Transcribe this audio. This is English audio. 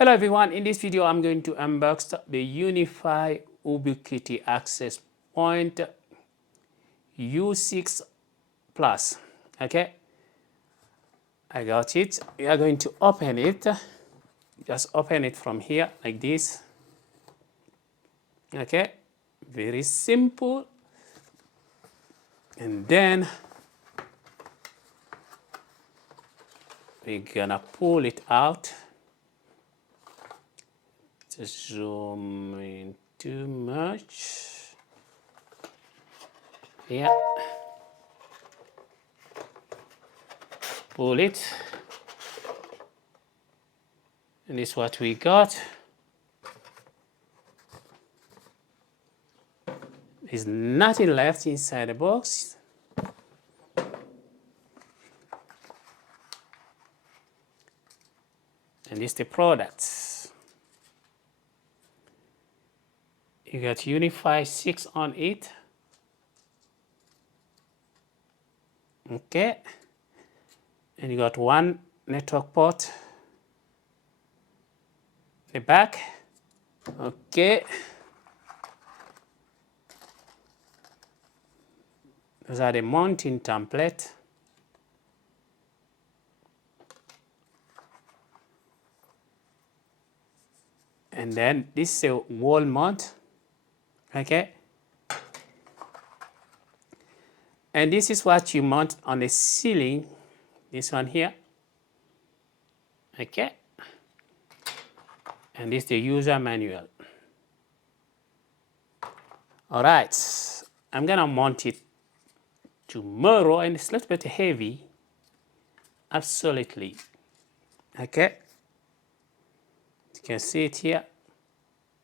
Hello everyone, in this video I'm going to unbox the Unifi Ubiquiti Access Point U6 Plus. Okay, I got it. We are going to open it. Just open it from here like this. Okay, very simple. And then we're gonna pull it out. Just zoom in too much. Yeah. Pull it. And this is what we got. There's nothing left inside the box. And this is the product. You got Unifi 6 on it. Okay. And you got one network port. The back. Okay. Those are the mounting template. And then this is a wall mount. Okay. And this is what you mount on the ceiling. This one here. Okay. And this is the user manual. All right. I'm gonna mount it tomorrow, and it's a little bit heavy. Absolutely. Okay. You can see it here.